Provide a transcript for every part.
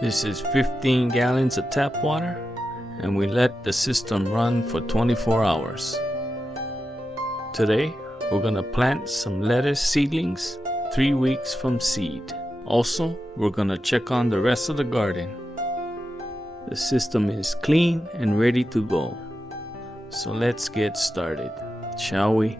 This is 15 gallons of tap water, and we let the system run for 24 hours. Today, we're gonna plant some lettuce seedlings 3 weeks from seed. Also, we're gonna check on the rest of the garden. The system is clean and ready to go. So let's get started, shall we?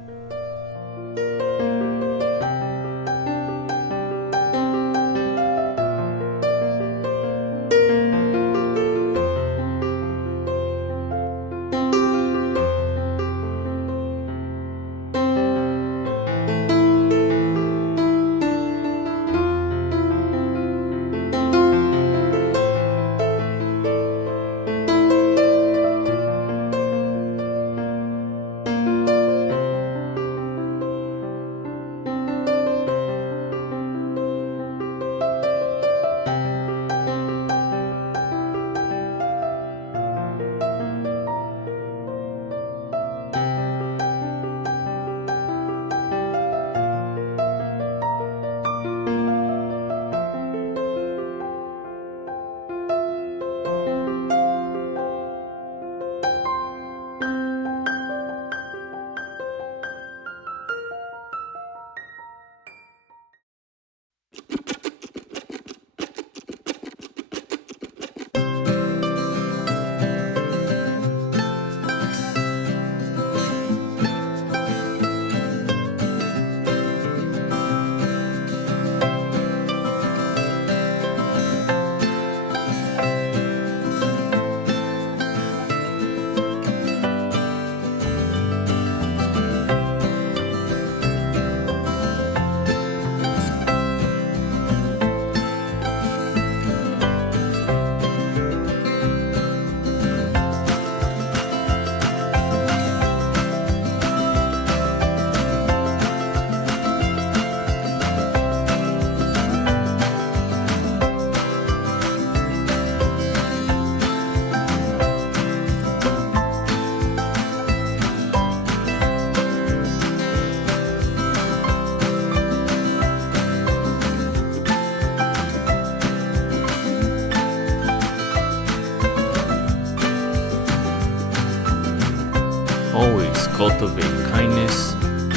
Always cultivate kindness,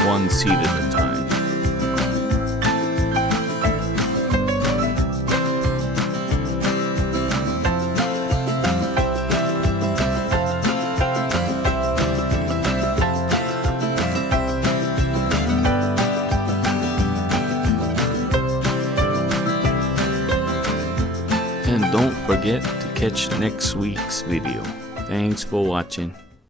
one seed at a time. And don't forget to catch next week's video. Thanks for watching.